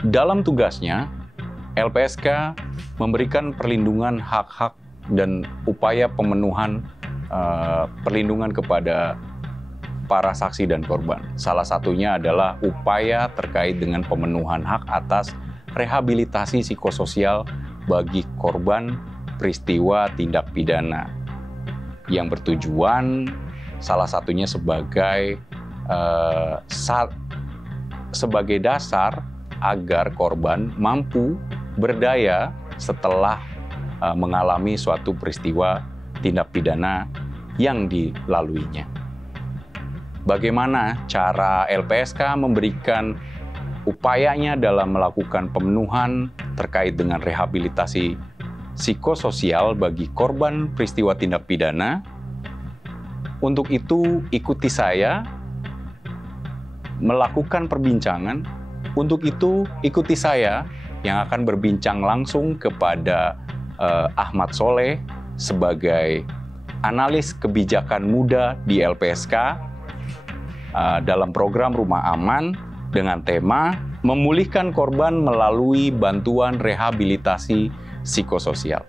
Dalam tugasnya, LPSK memberikan perlindungan hak-hak dan upaya pemenuhan perlindungan kepada para saksi dan korban. Salah satunya adalah upaya terkait dengan pemenuhan hak atas rehabilitasi psikososial bagi korban peristiwa tindak pidana yang bertujuan salah satunya sebagai dasar agar korban mampu berdaya setelah mengalami suatu peristiwa tindak pidana yang dilaluinya. Bagaimana cara LPSK memberikan upayanya dalam melakukan pemenuhan terkait dengan rehabilitasi psikososial bagi korban peristiwa tindak pidana? Untuk itu, ikuti saya melakukan perbincangan. Untuk itu, ikuti saya yang akan berbincang langsung kepada Ahmad Soleh sebagai analis kebijakan muda di LPSK dalam program Rumah Aman dengan tema memulihkan korban melalui bantuan rehabilitasi psikososial.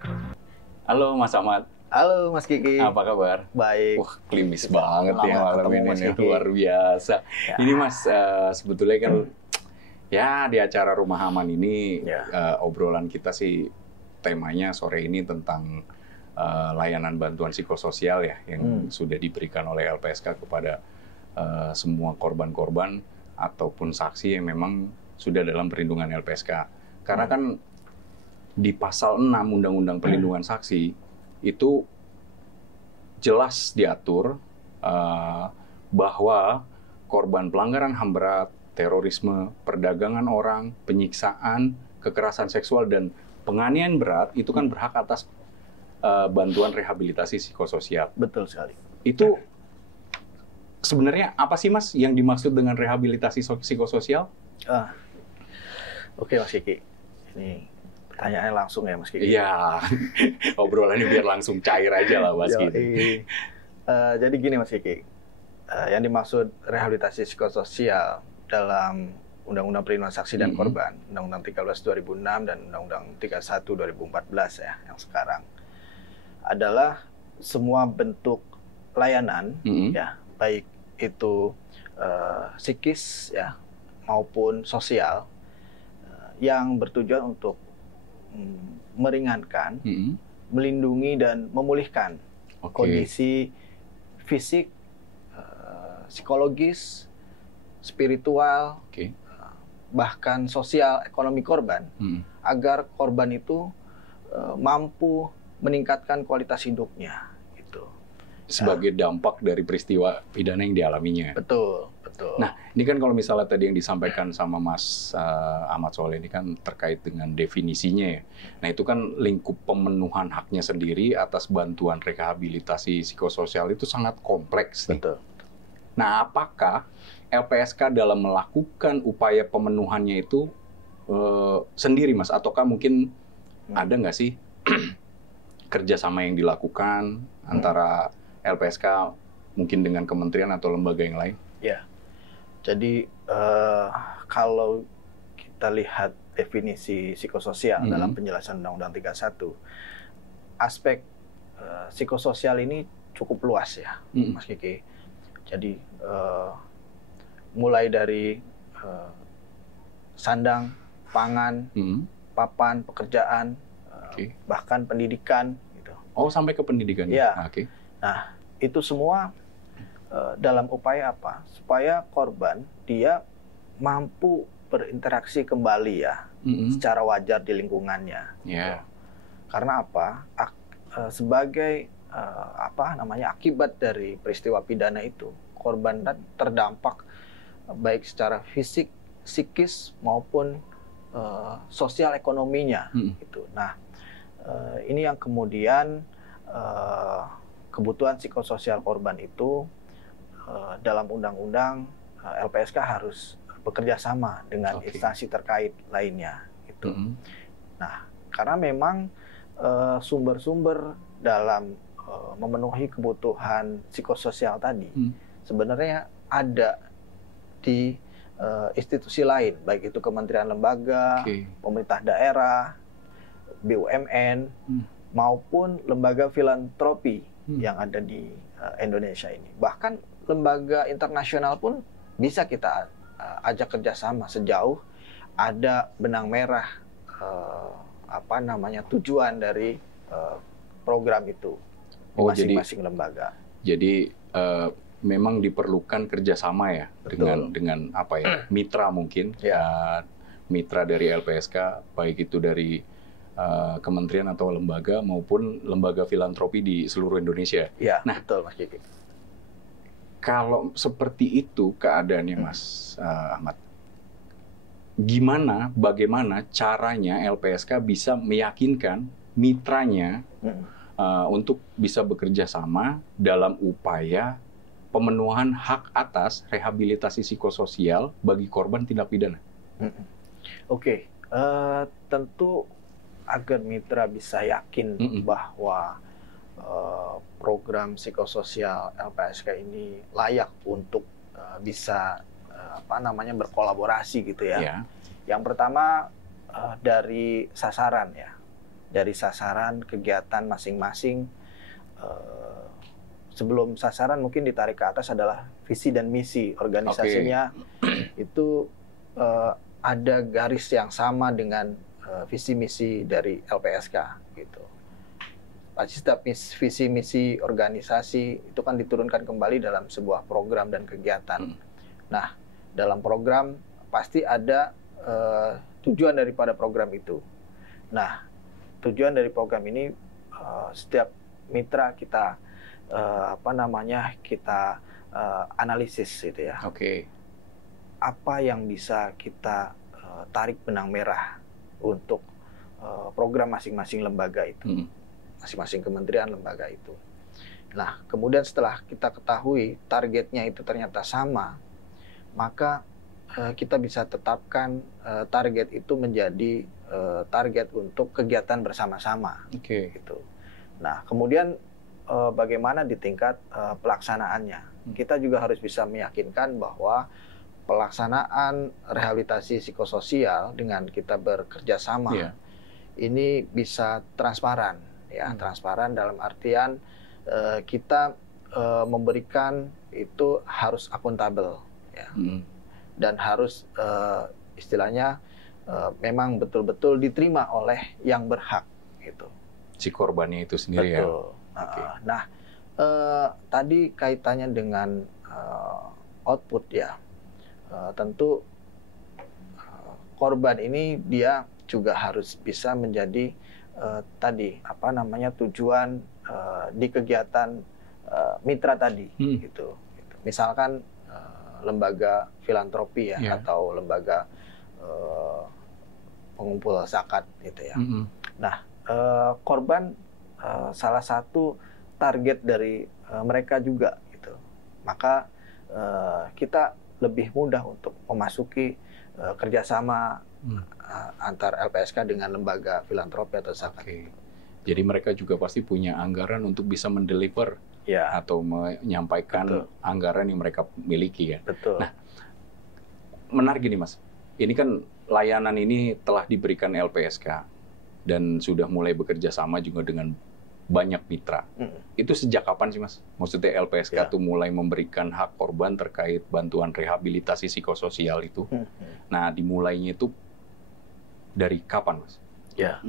Halo Mas Ahmad. Halo Mas Kiki. Apa kabar? Baik. Wah, klimis banget ya malam ini. Mas Kiki. Luar biasa. Ya. Ini Mas, sebetulnya kan ya di acara Rumah Aman ini obrolan kita sih temanya sore ini tentang layanan bantuan psikososial ya yang sudah diberikan oleh LPSK kepada semua korban-korban ataupun saksi yang memang sudah dalam perlindungan LPSK. Karena kan di pasal 6 Undang-Undang Perlindungan Saksi itu jelas diatur bahwa korban pelanggaran HAM berat, terorisme, perdagangan orang, penyiksaan, kekerasan seksual, dan penganiayaan berat itu kan berhak atas bantuan rehabilitasi psikososial. Betul sekali. Itu sebenarnya apa sih Mas yang dimaksud dengan rehabilitasi psikososial? Oke Mas Kiki, ini pertanyaannya langsung ya Mas Kiki. Iya, obrolannya biar langsung cair aja lah Mas Kiki. Jadi gini Mas Kiki, yang dimaksud rehabilitasi psikososial dalam Undang-Undang Perlindungan Saksi dan Korban, Undang-Undang 13 2006 dan Undang-Undang 31 2014 ya, yang sekarang adalah semua bentuk layanan ya, baik itu psikis ya maupun sosial yang bertujuan untuk meringankan, melindungi dan memulihkan kondisi fisik, psikologis, spiritual, bahkan sosial ekonomi korban, agar korban itu mampu meningkatkan kualitas hidupnya. Sebagai dampak dari peristiwa pidana yang dialaminya. Betul, betul. Nah, ini kan kalau misalnya tadi yang disampaikan sama Mas Ahmad Soleh ini kan terkait dengan definisinya ya. Nah, itu kan lingkup pemenuhan haknya sendiri atas bantuan rehabilitasi psikososial itu sangat kompleks nih. Betul. Nah, apakah LPSK dalam melakukan upaya pemenuhannya itu sendiri, Mas? Ataukah mungkin ada nggak sih kerjasama yang dilakukan antara LPSK mungkin dengan kementerian atau lembaga yang lain? Ya, jadi kalau kita lihat definisi psikososial dalam penjelasan Undang-Undang 31, aspek psikososial ini cukup luas ya, Mas Kiki. Jadi mulai dari sandang, pangan, papan, pekerjaan, bahkan pendidikan. Gitu. Oh, sampai ke pendidikan? Ya. Nah, itu semua dalam upaya apa? Supaya korban dia mampu berinteraksi kembali ya, secara wajar di lingkungannya. Yeah. Karena apa? Sebagai akibat dari peristiwa pidana itu, korban terdampak baik secara fisik, psikis maupun sosial ekonominya. Gitu. Nah, ini yang kemudian kebutuhan psikososial korban itu dalam undang-undang LPSK harus bekerja sama dengan instansi terkait lainnya. Gitu. Nah, karena memang sumber-sumber dalam memenuhi kebutuhan psikososial tadi sebenarnya ada di institusi lain, baik itu kementerian lembaga, pemerintah daerah, BUMN, maupun lembaga filantropi yang ada di Indonesia ini. Bahkan lembaga internasional pun bisa kita ajak kerjasama sejauh ada benang merah tujuan dari program itu di masing-masing lembaga. Jadi memang diperlukan kerjasama ya. Betul. dengan mitra mungkin, mitra dari LPSK, baik itu dari kementerian atau lembaga maupun lembaga filantropi di seluruh Indonesia. Ya, nah, betul Mas Kiki. Kalau seperti itu keadaannya Mas Ahmad, bagaimana caranya LPSK bisa meyakinkan mitranya untuk bisa bekerja sama dalam upaya pemenuhan hak atas rehabilitasi psikososial bagi korban tindak pidana? Oke, tentu agar mitra bisa yakin bahwa program psikososial LPSK ini layak untuk bisa berkolaborasi gitu ya. Yang pertama dari sasaran ya, dari sasaran kegiatan masing-masing. Sebelum sasaran mungkin ditarik ke atas adalah visi dan misi organisasinya. Itu ada garis yang sama dengan visi misi dari LPSK gitu. Setiap visi misi organisasi itu kan diturunkan kembali dalam sebuah program dan kegiatan. Nah, dalam program pasti ada tujuan daripada program itu. Nah, tujuan dari program ini setiap mitra kita kita analisis gitu ya. Apa yang bisa kita tarik benang merah untuk program masing-masing lembaga itu, masing-masing kementerian lembaga itu. Nah, kemudian setelah kita ketahui targetnya itu ternyata sama, maka kita bisa tetapkan target itu menjadi target untuk kegiatan bersama-sama. Gitu. Nah, kemudian bagaimana di tingkat pelaksanaannya? Kita juga harus bisa meyakinkan bahwa pelaksanaan rehabilitasi psikososial dengan kita bekerja sama ini bisa transparan, ya. Transparan dalam artian kita memberikan itu harus akuntabel, ya. Dan harus istilahnya memang betul-betul diterima oleh yang berhak, gitu. Si korbannya itu sendiri. Betul. Nah, tadi kaitannya dengan output ya. Tentu korban ini dia juga harus bisa menjadi tujuan di kegiatan mitra tadi gitu. Misalkan lembaga filantropi ya, atau lembaga pengumpul zakat gitu ya. Nah, korban salah satu target dari mereka juga gitu. Maka kita lebih mudah untuk memasuki kerjasama antar LPSK dengan lembaga filantropi atau zakat. Jadi mereka juga pasti punya anggaran untuk bisa mendeliver atau menyampaikan anggaran yang mereka miliki ya. Betul. Nah, menarik gini Mas. Ini kan layanan ini telah diberikan LPSK dan sudah mulai bekerja sama juga dengan banyak mitra. Itu sejak kapan sih Mas? Maksudnya LPSK tuh mulai memberikan hak korban terkait bantuan rehabilitasi psikososial itu. Nah, dimulainya itu dari kapan Mas? Ya,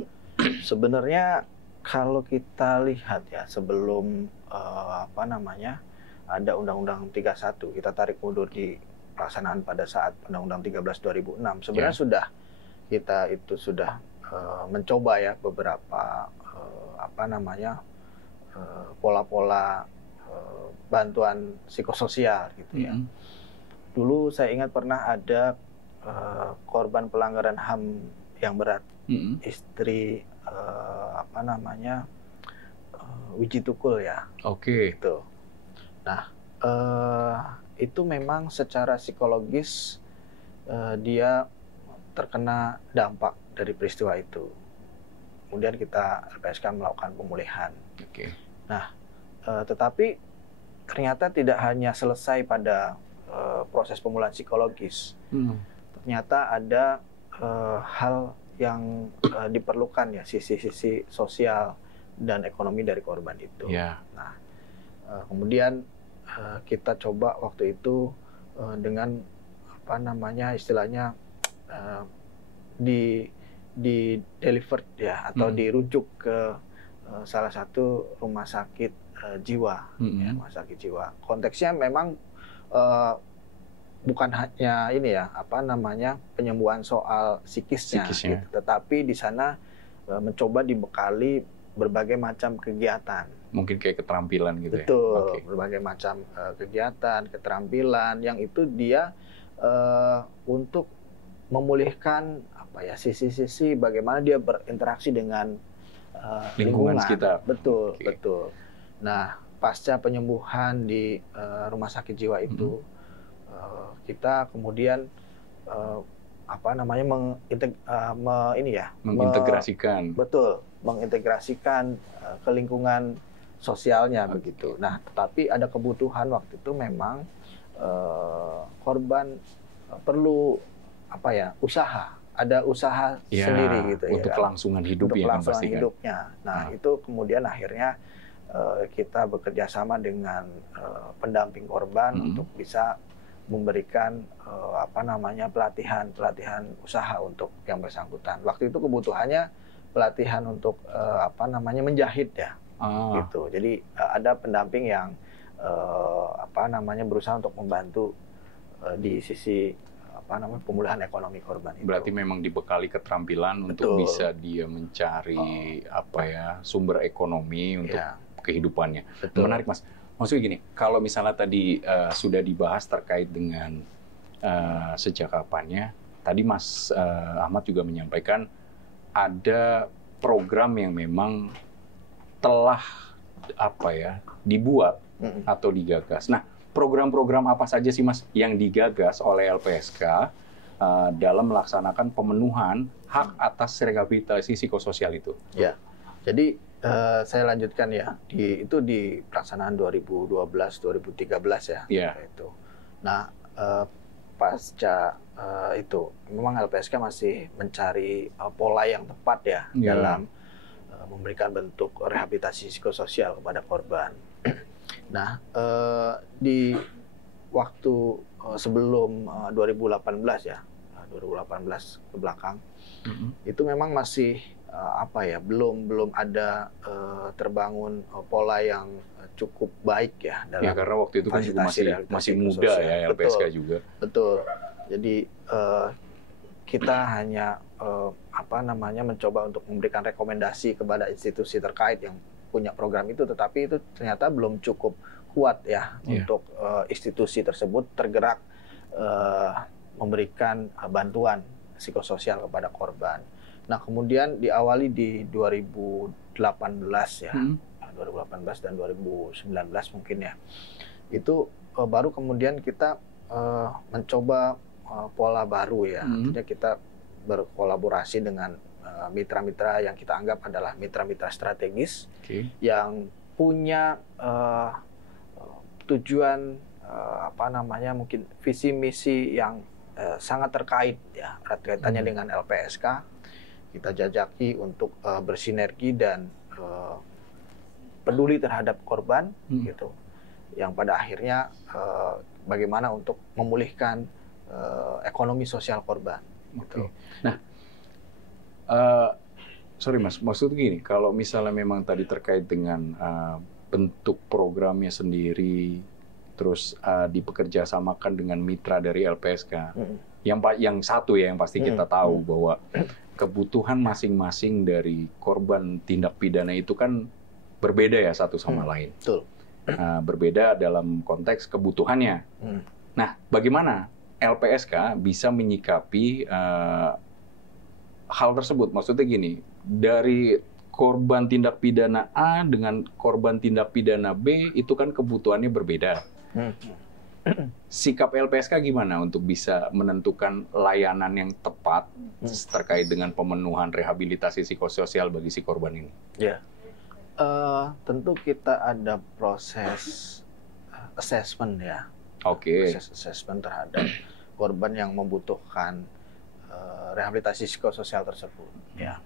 sebenarnya kalau kita lihat ya sebelum ada Undang-Undang 31, kita tarik mundur di pelaksanaan pada saat Undang-Undang 13 2006, sebenarnya sudah mencoba ya beberapa pola-pola bantuan psikososial gitu ya. Dulu saya ingat pernah ada korban pelanggaran HAM yang berat, istri Wiji Tukul ya. Gitu. Nah, itu memang secara psikologis dia terkena dampak dari peristiwa itu. Kemudian kita LPSK melakukan pemulihan. Nah, tetapi ternyata tidak hanya selesai pada proses pemulihan psikologis. Ternyata ada hal yang diperlukan ya, sisi-sisi sosial dan ekonomi dari korban itu. Nah, kemudian kita coba waktu itu dengan apa namanya istilahnya di delivered ya, atau dirujuk ke salah satu rumah sakit jiwa, ya, rumah sakit jiwa. Konteksnya memang bukan hanya ini ya, apa namanya, penyembuhan soal psikisnya. Gitu. Tetapi di sana mencoba dibekali berbagai macam kegiatan. Mungkin kayak keterampilan gitu. Betul, ya? Berbagai macam kegiatan, keterampilan yang itu dia untuk memulihkan apa ya, sisi-sisi bagaimana dia berinteraksi dengan lingkungan sekitar. Betul, betul. Nah, pasca penyembuhan di rumah sakit jiwa itu, kita kemudian apa namanya mengintegrasikan. Betul, mengintegrasikan ke lingkungan sosialnya begitu. Nah, tetapi ada kebutuhan waktu itu memang korban perlu apa ya, usaha. Ada usaha sendiri gitu untuk ya. Kelangsungan hidup, untuk kelangsungan hidupnya. Nah, itu kemudian akhirnya kita bekerja sama dengan pendamping korban untuk bisa memberikan apa namanya pelatihan usaha untuk yang bersangkutan. Waktu itu kebutuhannya pelatihan untuk apa namanya menjahit ya, gitu. Jadi ada pendamping yang apa namanya berusaha untuk membantu di sisi apa namanya pemulihan ekonomi korban itu. Berarti memang dibekali keterampilan untuk bisa dia mencari apa ya, sumber ekonomi untuk kehidupannya. Menarik, Mas. Maksudnya gini, kalau misalnya tadi sudah dibahas terkait dengan sejak kapannya, tadi Mas Ahmad juga menyampaikan ada program yang memang telah apa ya, dibuat atau digagas. Nah, program-program apa saja sih, Mas, yang digagas oleh LPSK dalam melaksanakan pemenuhan hak atas rehabilitasi psikososial itu? Ya, jadi saya lanjutkan ya, itu di pelaksanaan 2012-2013 ya. Itu. Nah, pasca itu memang LPSK masih mencari pola yang tepat ya dalam memberikan bentuk rehabilitasi psikososial kepada korban. Nah, di waktu sebelum 2018 ya, 2018 ke belakang, itu memang masih apa ya, belum ada terbangun pola yang cukup baik ya dalam karena waktu itu kan juga masih muda ya LPSK juga. Betul. Jadi kita hanya apa namanya mencoba untuk memberikan rekomendasi kepada institusi terkait yang punya program itu, tetapi itu ternyata belum cukup kuat ya untuk institusi tersebut tergerak memberikan bantuan psikososial kepada korban. Nah, kemudian diawali di 2018 ya, 2018 dan 2019 mungkin ya. Itu baru kemudian kita mencoba pola baru ya. Artinya kita berkolaborasi dengan mitra-mitra yang kita anggap adalah mitra-mitra strategis yang punya tujuan apa namanya, mungkin visi misi yang sangat terkait ya, kaitannya dengan LPSK. Kita jajaki untuk bersinergi dan peduli terhadap korban gitu, yang pada akhirnya bagaimana untuk memulihkan ekonomi sosial korban gitu. Nah, sorry Mas, maksud gini, kalau misalnya memang tadi terkait dengan bentuk programnya sendiri, terus dipekerjasamakan dengan mitra dari LPSK, yang satu ya yang pasti kita tahu bahwa kebutuhan masing-masing dari korban tindak pidana itu kan berbeda ya satu sama lain. Betul. Berbeda dalam konteks kebutuhannya. Nah, bagaimana LPSK bisa menyikapi hal tersebut? Maksudnya gini, dari korban tindak pidana A dengan korban tindak pidana B itu kan kebutuhannya berbeda. Sikap LPSK gimana untuk bisa menentukan layanan yang tepat terkait dengan pemenuhan rehabilitasi psikososial bagi si korban ini? Ya, tentu kita ada proses assessment ya, proses assessment terhadap korban yang membutuhkan rehabilitasi psikososial tersebut. Ya,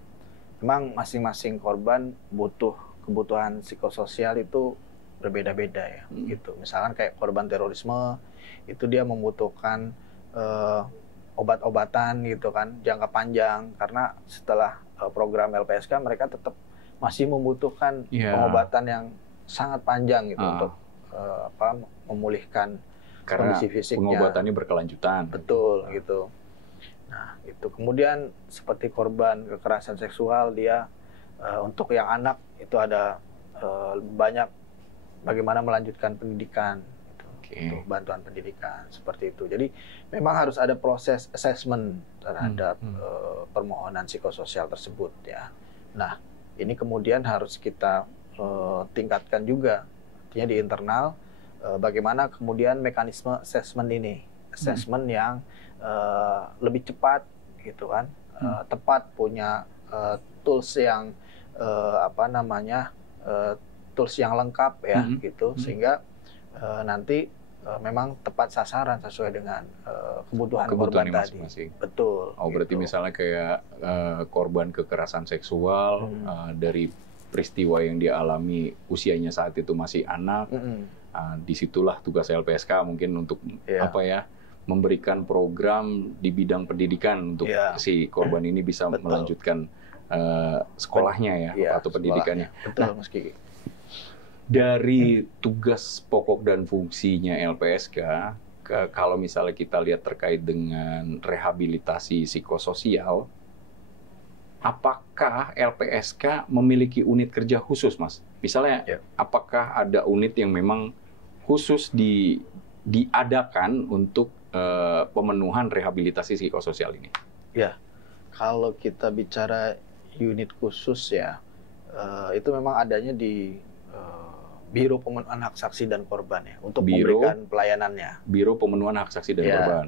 memang masing-masing korban butuh kebutuhan psikososial itu berbeda-beda ya, gitu. Misalkan kayak korban terorisme itu dia membutuhkan obat-obatan gitu kan jangka panjang, karena setelah program LPSK mereka tetap masih membutuhkan pengobatan yang sangat panjang gitu untuk memulihkan karena kondisi fisiknya. Pengobatannya berkelanjutan. Betul gitu. Nah, itu kemudian seperti korban kekerasan seksual, dia untuk yang anak itu ada banyak bagaimana melanjutkan pendidikan, untuk bantuan pendidikan seperti itu. Jadi memang harus ada proses assessment terhadap permohonan psikososial tersebut ya. Nah, ini kemudian harus kita tingkatkan juga, artinya di internal bagaimana kemudian mekanisme assessment ini, assessment yang lebih cepat gitu kan, tepat, punya tools yang tools yang lengkap ya gitu, sehingga nanti memang tepat sasaran sesuai dengan kebutuhan korban tadi. Betul. Oh, berarti misalnya kayak korban kekerasan seksual dari peristiwa yang dia alami usianya saat itu masih anak, disitulah tugas LPSK mungkin untuk memberikan program di bidang pendidikan untuk si korban ini bisa melanjutkan sekolahnya atau pendidikannya. Betul, Mas Kiki. Dari tugas pokok dan fungsinya LPSK, kalau misalnya kita lihat terkait dengan rehabilitasi psikososial, apakah LPSK memiliki unit kerja khusus, Mas? Misalnya, apakah ada unit yang memang khusus diadakan untuk pemenuhan rehabilitasi psikososial ini? Ya, kalau kita bicara unit khusus ya, itu memang adanya di Biro Pemenuhan Hak Saksi dan Korban ya, untuk memberikan pelayanannya. Biro Pemenuhan Hak Saksi dan Korban.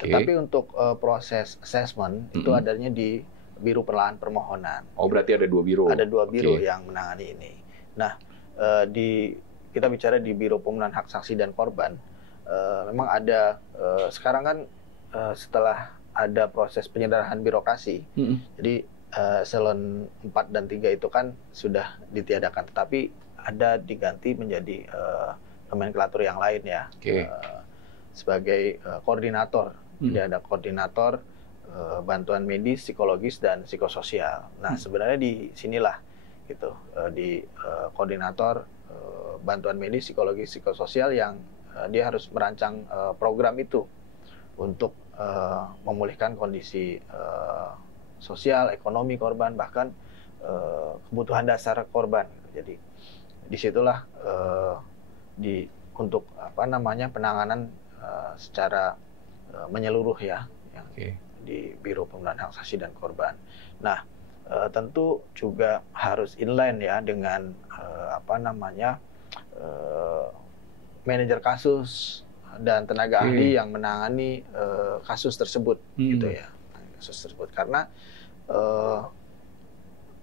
Tetapi untuk proses assessment itu adanya di Biro Penelahan Permohonan. Oh, berarti ada 2 biro. Ada 2 biro yang menangani ini. Nah, kita bicara di Biro Pemenuhan Hak Saksi dan Korban, memang ada sekarang kan setelah ada proses penyederhanaan birokrasi, jadi eselon 4 dan 3 itu kan sudah ditiadakan, tetapi ada diganti menjadi nomenklatur yang lain ya, sebagai koordinator. Jadi ada koordinator bantuan medis, psikologis, dan psikososial. Nah, sebenarnya di sinilah gitu, di koordinator bantuan medis, psikologis, psikososial yang dia harus merancang program itu untuk memulihkan kondisi sosial, ekonomi korban, bahkan kebutuhan dasar korban. Jadi disitulah untuk penanganan secara menyeluruh ya, yang di Biro Pemenuhan Hak Saksi dan Korban. Nah, tentu juga harus inline ya dengan manajer kasus dan tenaga ahli yang menangani kasus tersebut, gitu ya, kasus tersebut. Karena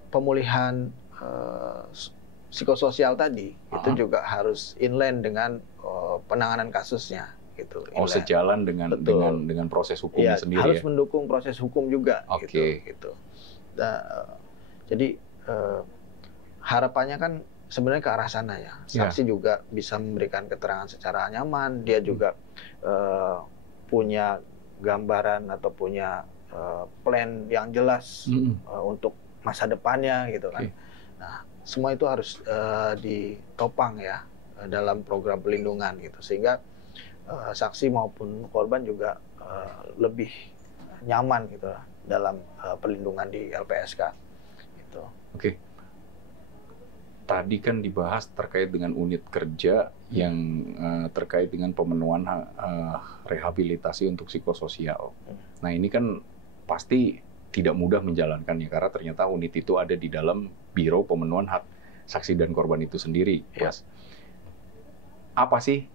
pemulihan psikososial tadi itu juga harus inline dengan penanganan kasusnya, gitu. Oh, sejalan dengan proses hukumnya sendiri. Harus mendukung proses hukum juga, gitu. Jadi harapannya kan sebenarnya ke arah sana ya. Saksi juga bisa memberikan keterangan secara nyaman, dia juga punya gambaran atau punya plan yang jelas untuk masa depannya, gitu kan. Nah, semua itu harus ditopang ya dalam program pelindungan gitu, sehingga saksi maupun korban juga lebih nyaman gitu dalam perlindungan di LPSK gitu. Oke. Tadi kan dibahas terkait dengan unit kerja yang terkait dengan pemenuhan rehabilitasi untuk psikososial. Nah, ini kan pasti tidak mudah menjalankannya karena ternyata unit itu ada di dalam Biro Pemenuhan Hak Saksi dan Korban itu sendiri, Mas. Apa sih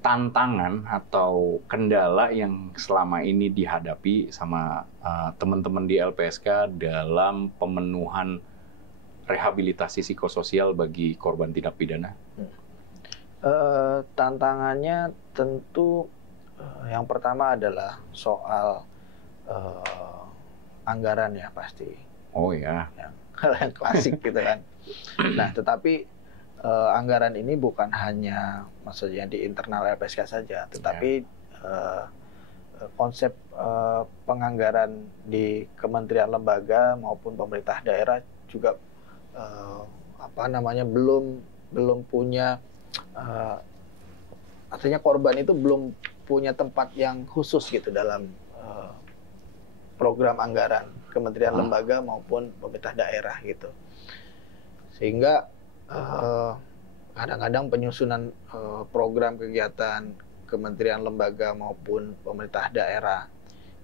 tantangan atau kendala yang selama ini dihadapi sama teman-teman di LPSK dalam pemenuhan rehabilitasi psikososial bagi korban tindak pidana? Tantangannya tentu yang pertama adalah soal anggaran ya pasti. Oh ya. Hal yang klasik gitu kan. Nah, tetapi anggaran ini bukan hanya maksudnya di internal LPSK saja, tetapi konsep penganggaran di kementerian lembaga maupun pemerintah daerah juga belum punya artinya korban itu belum punya tempat yang khusus gitu dalam program anggaran kementerian lembaga maupun pemerintah daerah gitu. Sehingga kadang-kadang penyusunan program kegiatan kementerian lembaga maupun pemerintah daerah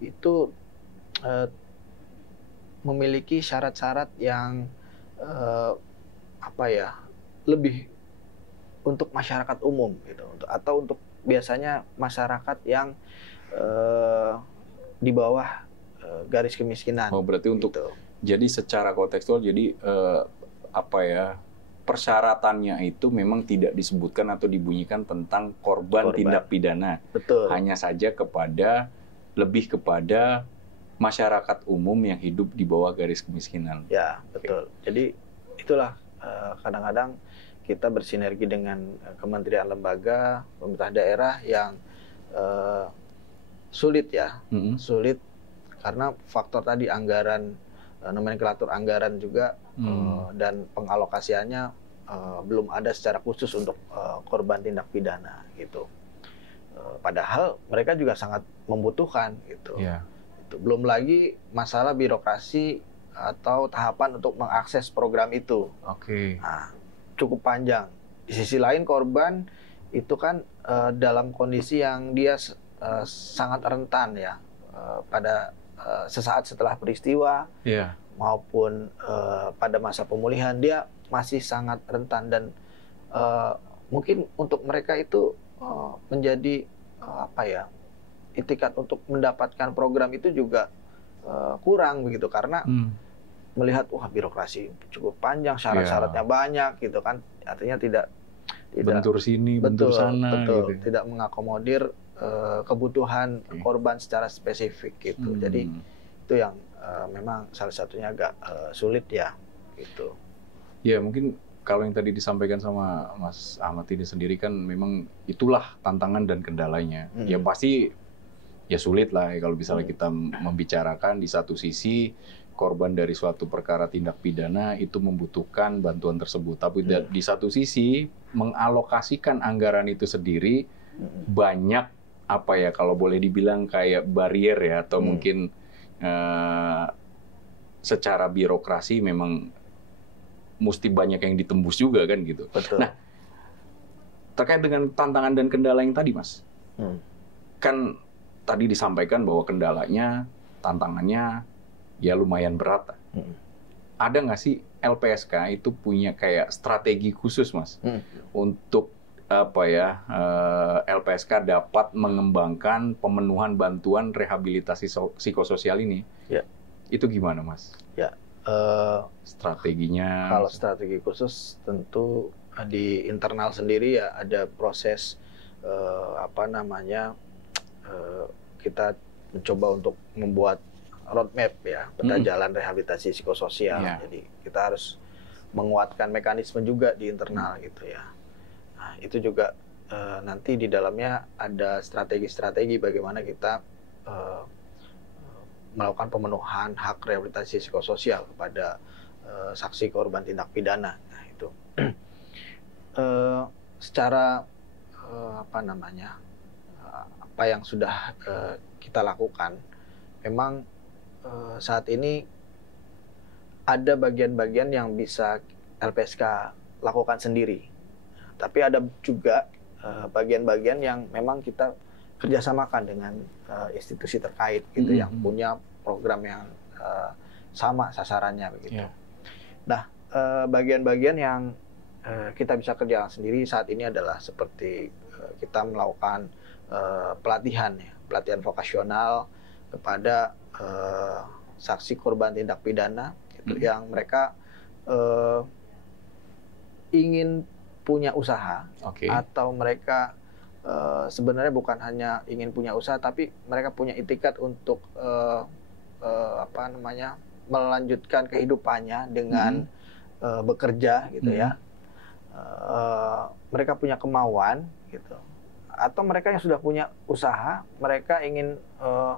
itu memiliki syarat-syarat yang lebih untuk masyarakat umum gitu, atau untuk biasanya masyarakat yang di bawah garis kemiskinan. Oh, berarti gitu. untuk jadi secara kontekstual jadi persyaratannya itu memang tidak disebutkan atau dibunyikan tentang korban tindak pidana. Betul. Hanya saja lebih kepada masyarakat umum yang hidup di bawah garis kemiskinan. Ya, betul. Jadi itulah kadang-kadang kita bersinergi dengan kementerian lembaga, pemerintah daerah yang sulit ya. Sulit karena faktor tadi anggaran, nomenklatur anggaran juga dan pengalokasiannya belum ada secara khusus untuk korban tindak pidana gitu. Padahal mereka juga sangat membutuhkan gitu. Yeah. Belum lagi masalah birokrasi atau tahapan untuk mengakses program itu. Oke. Nah, cukup panjang. Di sisi lain korban itu kan dalam kondisi yang dia sangat rentan ya pada sesaat setelah peristiwa. Yeah. Maupun pada masa pemulihan dia masih sangat rentan dan mungkin untuk mereka itu menjadi itikat untuk mendapatkan program itu juga kurang begitu karena melihat birokrasi cukup panjang, syarat-syaratnya banyak gitu kan, artinya tidak bentur sini, bentur sana, betul, gitu. tidak mengakomodir kebutuhan korban secara spesifik gitu. Jadi itu yang memang salah satunya agak sulit ya gitu. Ya mungkin kalau yang tadi disampaikan sama Mas Ahmad ini sendiri kan memang itulah tantangan dan kendalanya. Ya pasti ya sulit lah kalau misalnya kita membicarakan di satu sisi korban dari suatu perkara tindak pidana itu membutuhkan bantuan tersebut. Tapi di satu sisi mengalokasikan anggaran itu sendiri banyak kalau boleh dibilang kayak barier ya atau mungkin secara birokrasi memang mesti banyak yang ditembus juga kan gitu. Betul. Nah, terkait dengan tantangan dan kendala yang tadi Mas, kan tadi disampaikan bahwa kendalanya, tantangannya ya lumayan berat. Ada nggak sih LPSK itu punya kayak strategi khusus Mas untuk LPSK dapat mengembangkan pemenuhan bantuan rehabilitasi psikososial ini? Ya. Itu gimana Mas? Ya. Strateginya? Kalau strategi khusus tentu di internal sendiri ya ada proses kita mencoba untuk membuat roadmap ya, peta jalan rehabilitasi psikososial. Jadi kita harus menguatkan mekanisme juga di internal gitu ya. Nah, itu juga nanti di dalamnya ada strategi-strategi bagaimana kita melakukan pemenuhan hak rehabilitasi psikososial kepada saksi korban tindak pidana. Nah, itu secara apa yang sudah kita lakukan, memang saat ini ada bagian-bagian yang bisa LPSK lakukan sendiri, tapi ada juga bagian-bagian yang memang kita kerjasamakan dengan institusi terkait gitu yang punya program yang sama sasarannya begitu. Nah, bagian-bagian yang kita bisa kerjakan sendiri saat ini adalah seperti kita melakukan pelatihan vokasional kepada saksi korban tindak pidana gitu, yang mereka ingin punya usaha, Oke. atau mereka sebenarnya bukan hanya ingin punya usaha, tapi mereka punya itikat untuk melanjutkan kehidupannya dengan bekerja gitu ya. Mereka punya kemauan gitu. Atau mereka yang sudah punya usaha, mereka ingin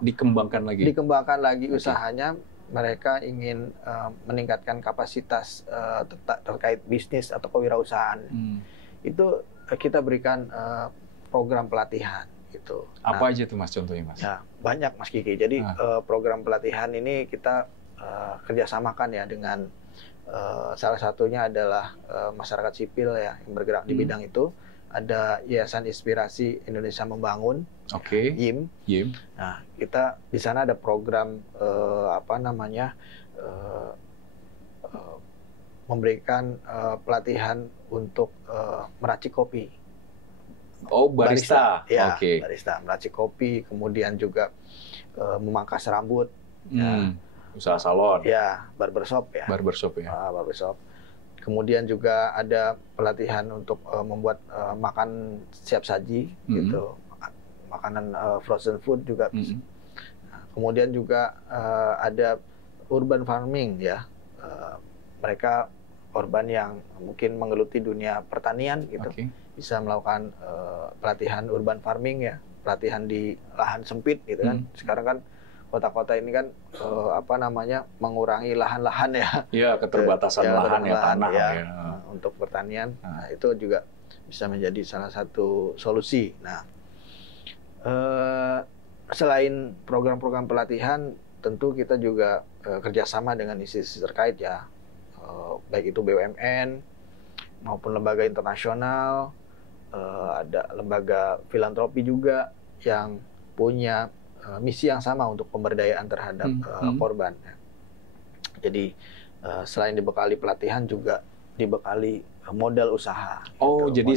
dikembangkan lagi usahanya, mereka ingin meningkatkan kapasitas terkait bisnis atau kewirausahaan. Itu kita berikan program pelatihan gitu. Apa aja tuh Mas contohnya Mas? Ya, banyak Mas Kiki. Jadi program pelatihan ini kita kerjasamakan ya dengan salah satunya adalah masyarakat sipil ya yang bergerak di bidang itu. Ada Yayasan Inspirasi Indonesia Membangun, YIM. Nah, kita di sana ada program memberikan pelatihan untuk meracik kopi. Oh, barista. Ya, barista, meracik kopi, kemudian juga memangkas rambut. Usaha salon. Ya, barbershop ya. Barbershop. Kemudian juga ada pelatihan untuk membuat makan siap saji gitu, makanan frozen food juga. Nah, kemudian juga ada urban farming ya, mereka korban yang mungkin menggeluti dunia pertanian gitu, bisa melakukan pelatihan urban farming ya, pelatihan di lahan sempit gitu kan. Sekarang kan kota-kota ini kan mengurangi lahan-lahan ya. Iya, keterbatasan lahan ya, tanah ya. Untuk pertanian. Nah, itu juga bisa menjadi salah satu solusi. Nah, selain program-program pelatihan, tentu kita juga kerjasama dengan institusi terkait ya, baik itu BUMN maupun lembaga internasional, ada lembaga filantropi juga yang punya misi yang sama untuk pemberdayaan terhadap korban. Jadi selain dibekali pelatihan juga dibekali modal usaha. Oh, gitu. Jadi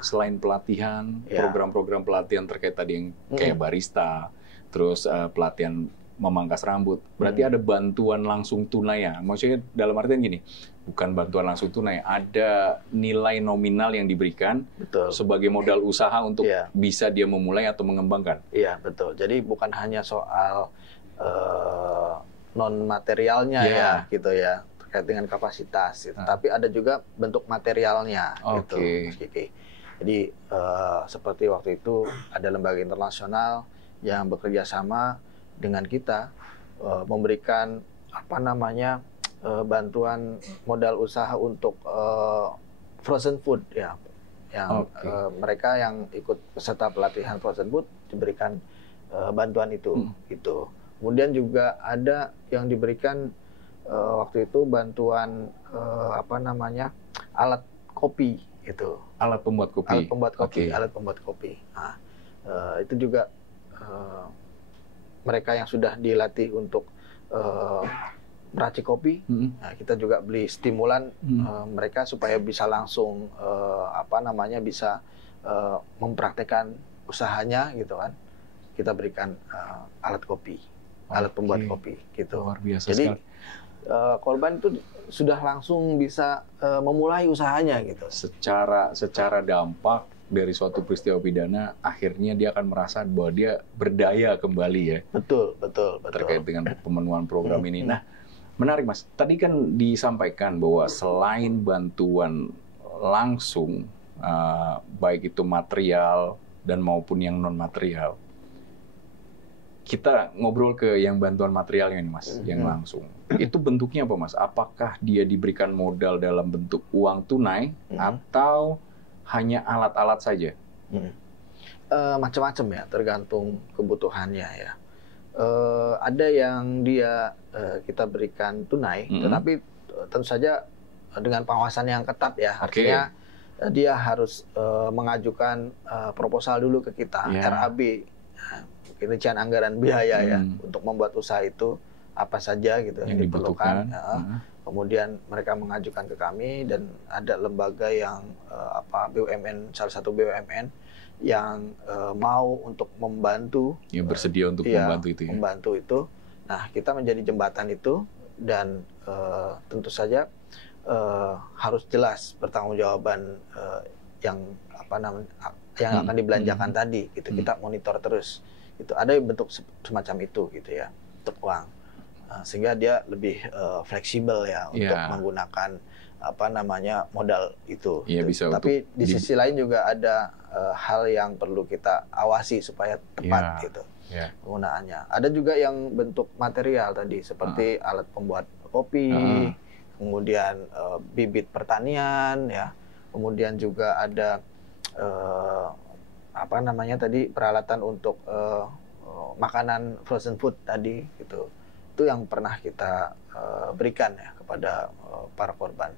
selain pelatihan, program-program pelatihan terkait tadi yang kayak barista, terus pelatihan memangkas rambut, berarti ada bantuan langsung tunai ya. Maksudnya dalam artian gini, bukan bantuan langsung tunai, ada nilai nominal yang diberikan sebagai modal usaha untuk bisa dia memulai atau mengembangkan. Iya, betul. Jadi bukan hanya soal non materialnya ya gitu ya, terkait dengan kapasitas gitu. Tapi ada juga bentuk materialnya gitu, Mas Kiki. Jadi seperti waktu itu ada lembaga internasional yang bekerja sama dengan kita memberikan bantuan modal usaha untuk frozen food ya, yang mereka yang ikut peserta pelatihan frozen food diberikan bantuan itu gitu. Kemudian juga ada yang diberikan waktu itu bantuan alat kopi gitu. Alat pembuat kopi. Alat pembuat kopi. Nah, itu juga mereka yang sudah dilatih untuk meracik kopi, nah, kita juga beli stimulan mereka supaya bisa langsung bisa mempraktekkan usahanya gitu kan. Kita berikan alat kopi, alat pembuat kopi gitu. Luar biasa. Jadi korban itu sudah langsung bisa memulai usahanya gitu. Secara dampak dari suatu peristiwa pidana, akhirnya dia akan merasa bahwa dia berdaya kembali ya. Betul. Terkait dengan pemenuhan program ini. Nah, menarik Mas. Tadi kan disampaikan bahwa selain bantuan langsung, baik itu material dan maupun yang non material, kita ngobrol ke yang bantuan materialnya nih Mas, yang langsung. Itu bentuknya apa Mas? Apakah dia diberikan modal dalam bentuk uang tunai atau hanya alat-alat saja? Macam-macam ya, tergantung kebutuhannya ya. Ada yang dia kita berikan tunai, tetapi tentu saja dengan pengawasan yang ketat ya. Artinya dia harus mengajukan proposal dulu ke kita, RAB, rincian anggaran biaya ya, untuk membuat usaha itu apa saja gitu yang diperlukan. Kemudian mereka mengajukan ke kami dan ada lembaga yang BUMN, salah satu BUMN yang mau untuk membantu, bersedia untuk membantu itu. Nah, kita menjadi jembatan itu dan tentu saja harus jelas pertanggungjawaban yang yang akan dibelanjakan tadi gitu. Kita monitor terus itu, ada bentuk semacam itu gitu ya untuk uang, sehingga dia lebih fleksibel ya untuk menggunakan modal itu. Bisa tapi di sisi lain juga ada hal yang perlu kita awasi supaya tepat gitu penggunaannya. Ada juga yang bentuk material tadi seperti alat pembuat kopi, kemudian bibit pertanian ya, kemudian juga ada peralatan untuk makanan frozen food tadi gitu. Itu yang pernah kita berikan ya kepada para korban.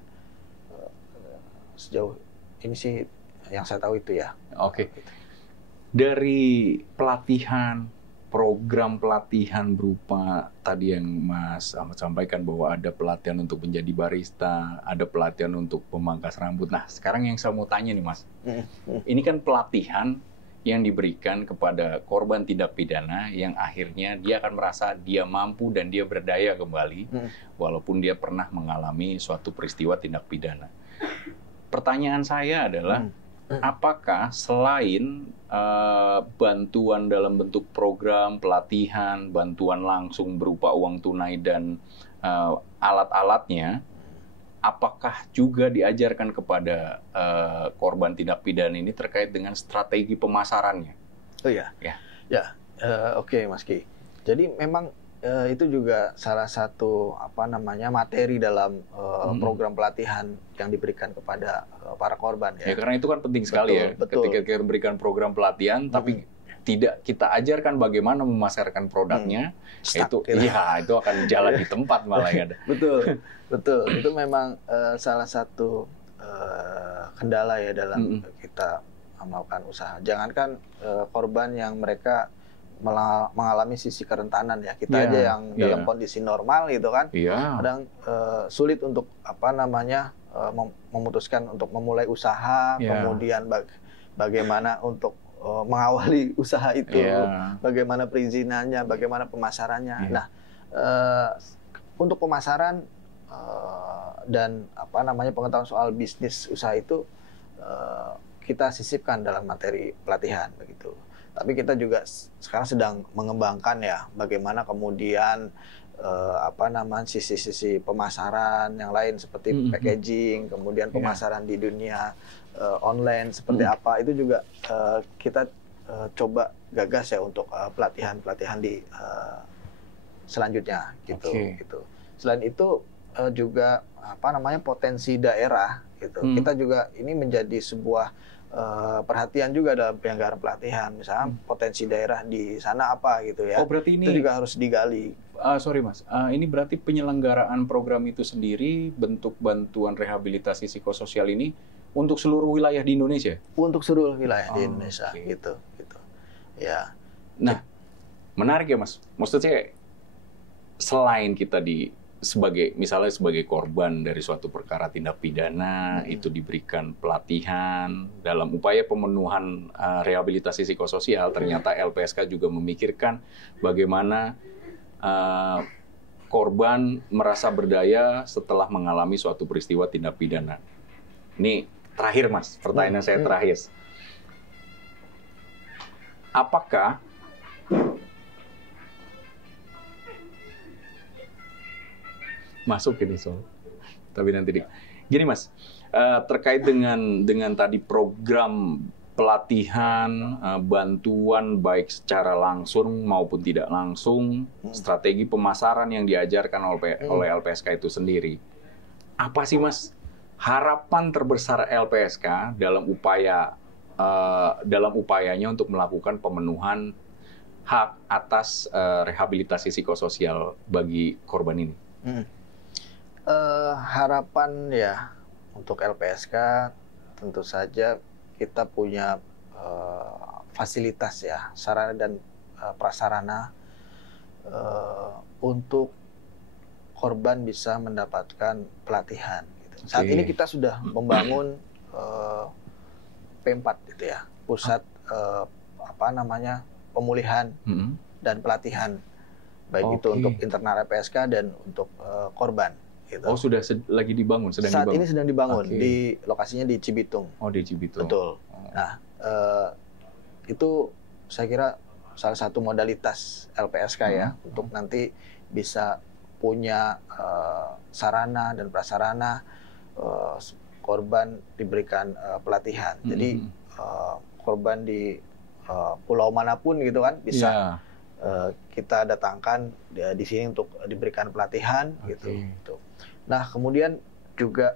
Sejauh ini sih yang saya tahu itu ya. Oke. Dari pelatihan, program pelatihan berupa tadi yang Mas Ahmad sampaikan bahwa ada pelatihan untuk menjadi barista, ada pelatihan untuk pemangkas rambut. Nah, sekarang yang saya mau tanya nih Mas, ini kan pelatihan yang diberikan kepada korban tindak pidana yang akhirnya dia akan merasa dia mampu dan dia berdaya kembali, walaupun dia pernah mengalami suatu peristiwa tindak pidana. Pertanyaan saya adalah, apakah selain bantuan dalam bentuk program, pelatihan, bantuan langsung berupa uang tunai dan alat-alatnya, apakah juga diajarkan kepada korban tindak pidana ini terkait dengan strategi pemasarannya? Oh iya, oke Mas Ki. Jadi memang itu juga salah satu materi dalam program pelatihan yang diberikan kepada para korban ya. Karena itu kan penting sekali betul. Ketika kita berikan program pelatihan tapi tidak kita ajarkan bagaimana memasarkan produknya, itu akan jalan di tempat malah ya. Betul. Itu memang salah satu kendala ya dalam kita melakukan usaha. Jangankan korban yang mereka mengalami sisi kerentanan ya, kita aja yang dalam kondisi normal gitu kan, kadang sulit untuk memutuskan untuk memulai usaha, kemudian bagaimana untuk mengawali usaha itu, bagaimana perizinannya, bagaimana pemasarannya. Nah, untuk pemasaran dan pengetahuan soal bisnis usaha itu kita sisipkan dalam materi pelatihan begitu. Tapi kita juga sekarang sedang mengembangkan ya bagaimana kemudian sisi-sisi pemasaran yang lain seperti packaging, kemudian pemasaran di dunia online seperti apa, itu juga kita coba gagas ya untuk pelatihan di selanjutnya gitu. Selain itu juga potensi daerah gitu. Kita juga ini menjadi sebuah perhatian juga dalam penyelenggaraan pelatihan, misalnya potensi daerah di sana apa gitu ya. Berarti ini itu juga harus digali. Sorry Mas, ini berarti penyelenggaraan program itu sendiri, bentuk bantuan rehabilitasi psikososial ini untuk seluruh wilayah di Indonesia? Untuk seluruh wilayah di Indonesia, gitu. Ya. Nah, menarik ya Mas. Maksudnya selain kita misalnya sebagai korban dari suatu perkara tindak pidana, itu diberikan pelatihan dalam upaya pemenuhan rehabilitasi psikososial, ternyata LPSK juga memikirkan bagaimana korban merasa berdaya setelah mengalami suatu peristiwa tindak pidana. Ini terakhir Mas, pertanyaan saya terakhir. Apakah masuk ini soal, tapi nanti gini Mas, terkait dengan tadi program pelatihan, bantuan baik secara langsung maupun tidak langsung, strategi pemasaran yang diajarkan oleh LPSK itu sendiri, apa sih Mas harapan terbesar LPSK dalam upayanya untuk melakukan pemenuhan hak atas rehabilitasi psikososial bagi korban ini? Harapan ya untuk LPSK tentu saja kita punya fasilitas ya, sarana dan prasarana untuk korban bisa mendapatkan pelatihan. Gitu. Saat ini kita sudah membangun P4 gitu ya, pusat pemulihan dan pelatihan, baik itu untuk internal LPSK dan untuk korban. Gitu. Oh, sudah lagi dibangun, Saat ini sedang dibangun di lokasinya di Cibitung. Oh, di Cibitung. Betul. Nah, itu saya kira salah satu modalitas LPSK ya untuk nanti bisa punya sarana dan prasarana, korban diberikan pelatihan. Jadi korban di pulau manapun gitu kan bisa kita datangkan di sini untuk diberikan pelatihan gitu. Nah, kemudian juga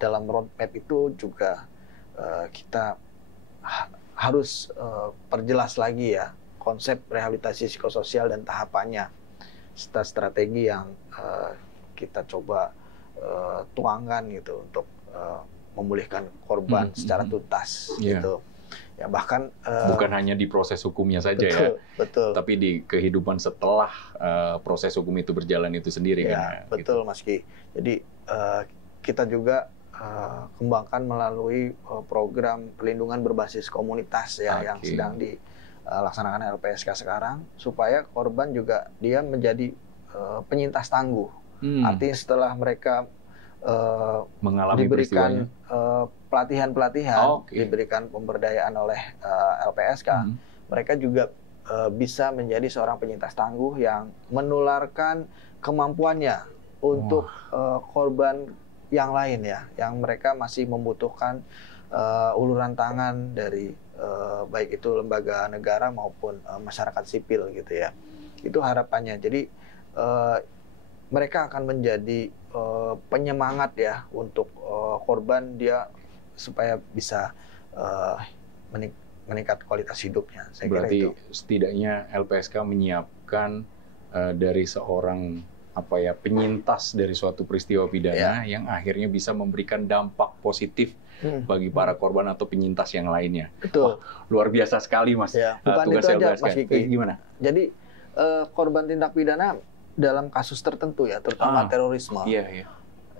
dalam roadmap itu juga kita harus perjelas lagi ya konsep rehabilitasi psikososial dan tahapannya, strategi yang kita coba tuangkan gitu untuk memulihkan korban secara tuntas gitu. Ya bahkan bukan hanya di proses hukumnya saja betul. Tapi di kehidupan setelah proses hukum itu berjalan itu sendiri ya, kan. Betul gitu. Mas Ki. Jadi kita juga kembangkan melalui program pelindungan berbasis komunitas ya yang sedang dilaksanakan LPSK sekarang, supaya korban juga dia menjadi penyintas tangguh. Artinya setelah mereka mengalami diberikan pelatihan-pelatihan, diberikan pemberdayaan oleh LPSK, mereka juga bisa menjadi seorang penyintas tangguh yang menularkan kemampuannya untuk korban yang lain ya, yang mereka masih membutuhkan uluran tangan dari baik itu lembaga negara maupun masyarakat sipil gitu ya. Itu harapannya. Jadi mereka akan menjadi penyemangat ya untuk korban dia supaya bisa meningkat kualitas hidupnya. Saya Berarti kira itu. Setidaknya LPSK menyiapkan dari seorang penyintas dari suatu peristiwa pidana yang akhirnya bisa memberikan dampak positif bagi para korban atau penyintas yang lainnya. Betul. Wah, luar biasa sekali Mas. Ya, bukan tugas itu aja LPSK. Mas Kiki. Gimana? Jadi korban tindak pidana dalam kasus tertentu ya, terutama terorisme. Iya.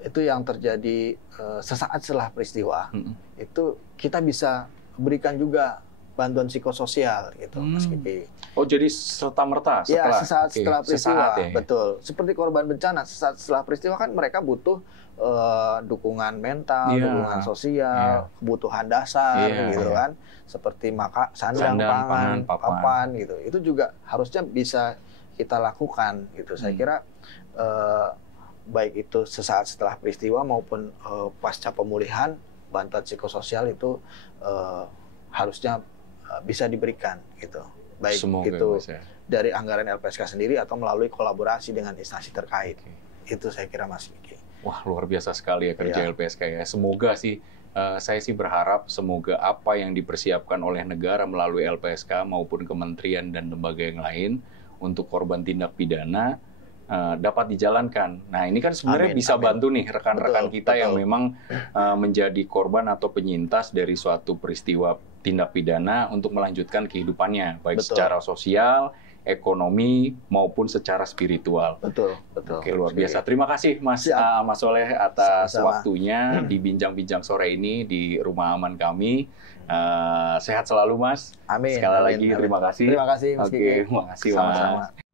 Itu yang terjadi sesaat setelah peristiwa. Itu kita bisa berikan juga bantuan psikososial gitu, Mas Kiki. Oh, jadi serta-merta setelah? Ya, sesaat setelah peristiwa, ya? Betul. Seperti korban bencana, sesaat setelah peristiwa kan mereka butuh dukungan mental, dukungan sosial, kebutuhan dasar gitu kan. Seperti sandang, pangan, papan gitu. Itu juga harusnya bisa kita lakukan gitu. Saya kira baik itu sesaat setelah peristiwa maupun pasca pemulihan, bantuan psikososial itu harusnya bisa diberikan gitu. Baik itu dari anggaran LPSK sendiri atau melalui kolaborasi dengan instansi terkait. Itu saya kira Mas Kiki. Wah, luar biasa sekali ya kerja LPSK ya. Semoga sih saya sih berharap semoga apa yang dipersiapkan oleh negara melalui LPSK maupun kementerian dan lembaga yang lain untuk korban tindak pidana dapat dijalankan. Nah, ini kan sebenarnya bisa bantu nih rekan-rekan kita yang memang menjadi korban atau penyintas dari suatu peristiwa tindak pidana untuk melanjutkan kehidupannya, baik secara sosial, ekonomi, maupun secara spiritual. Betul. Oke, luar biasa. Terima kasih Mas Soleh atas waktunya di bincang-bincang sore ini di Rumah Aman kami. Sehat selalu Mas. Amin. Sekali lagi terima kasih. Terima kasih Mas Kiki. Oke, terima kasih Mas.